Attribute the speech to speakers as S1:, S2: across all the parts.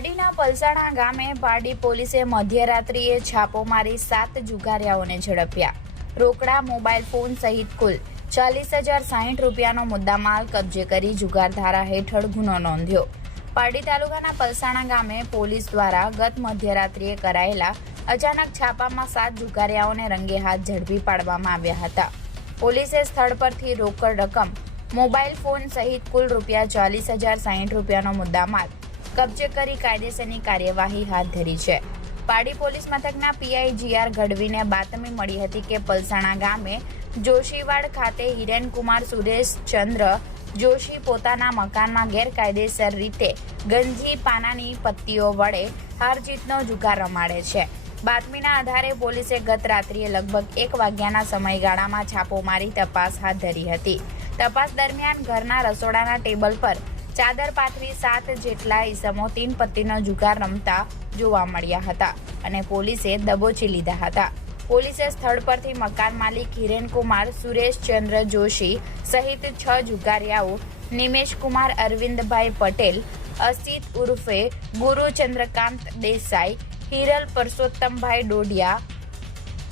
S1: પલસાણા ગામે પારડી પોલીસે મધ્યરાત્રિએ છાપો મારી સાત જુગારિયાઓને ઝડપ્યા. રોકડા, મોબાઈલ ફોન સહિત કુલ ચાલીસ હજાર સાહીઠ રૂપિયાનો મુદ્દામાલ કબજે કરી જુગારધારા હેઠળ ગુનો નોંધ્યો. પારડી તાલુકાના પલસાણા ગામે પોલીસ દ્વારા ગત મધ્યરાત્રિએ કરાયેલા અચાનક છાપામાં સાત જુગારિયાઓને રંગે હાથ ઝડપી પાડવામાં આવ્યા હતા. પોલીસે સ્થળ પરથી રોકડ રકમ, મોબાઈલ ફોન સહિત કુલ રૂપિયા ચાલીસ હજાર સાહીઠ રૂપિયાનો મુદ્દામાલ કબજે કરી કાયદેસરની કાર્યવાહી હાથ ધરી છે. પાડી પોલીસ મથકના પીઆઈ જીઆર ગઢવીને બાતમી મળી હતી કે પલસાણા ગામે જોશીવાડ ખાતે હિરેનકુમાર સુરેશ ચંદ્ર જોશી પોતાના મકાનમાં ગેરકાયદેસર રીતે ગંજી પાનાની પત્તીઓ વડે હારજીતનો જુગાર રમાડે છે. બાતમીના આધારે પોલીસે ગત રાત્રિએ લગભગ એક વાગ્યાના સમયગાળામાં છાપો મારી તપાસ હાથ ધરી હતી. તપાસ દરમિયાન ઘરના રસોડાના ટેબલ પર ચાદર પાથરી સાત જેટલા ઈસમો તીન પત્તીનો જુગાર રમતા જોવા મળ્યા હતા અને પોલીસે દબોચી લીધા હતા. પોલીસે સ્થળ પરથી મકાન માલિક હિરેનકુમાર સુરેશચંદ્ર જોશી સહિત છ જુગારિયાઓ નિમેશકુમાર અરવિંદભાઈ પટેલ, અસિત ઉર્ફે ગુરુ ચંદ્રકાંત દેસાઈ, હિરલ પરસોત્તમભાઈ ડોડિયા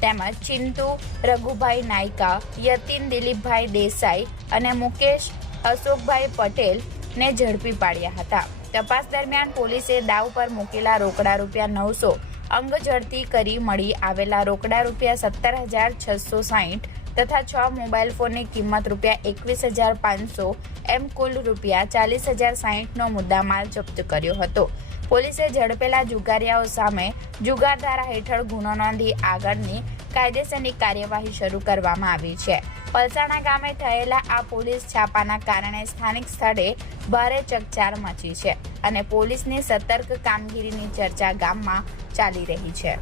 S1: તેમજ ચિંતુ રઘુભાઈ નાયકા, યતિન દિલીપભાઈ દેસાઈ અને મુકેશ અશોકભાઈ પટેલ ને ઝડપી પાડ્યા હતા. તપાસ દરમિયાન પોલીસે દાવ પર મૂકેલા રોકડા રૂપિયા નવસો અંગ ઝડપી કરી મળી આવેલા રોકડા રૂપિયા સત્તર હજાર છસો સાહીઠ તથા છ મોબાઈલ ફોનની કિંમત રૂપિયા એકવીસ હજાર પાંચસો એમ કુલ રૂપિયા ચાલીસ હજાર સાહીઠનો મુદ્દામાલ જપ્ત કર્યો હતો. પોલીસે ઝડપેલા જુગારિયાઓ સામે જુગારધારા હેઠળ ગુનો નોંધી આગળની કાયદેસરની કાર્યવાહી શરૂ કરવામાં આવી છે. પલસાણા ગામે થયેલા આ પોલીસ છાપાના કારણે સ્થાનિક સ્થળે ભારે ચકચાર મચી છે અને પોલીસની સતર્ક કામગીરીની ચર્ચા ગામમાં ચાલી રહી છે.